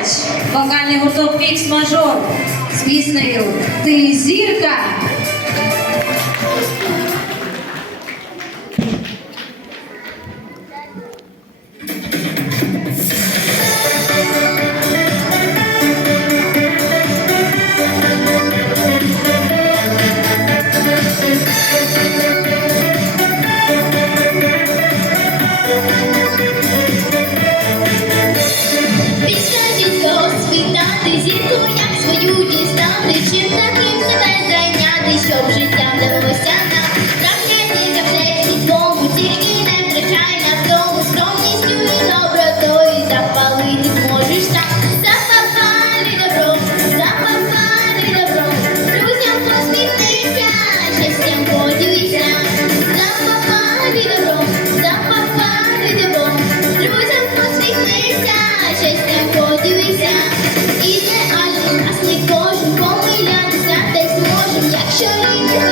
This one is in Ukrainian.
Малевич, вокальний гурток Фікс мажор з піснею Ти зірка. подивися, іде нас не кожен помилятися, десь можем, якщо рідних.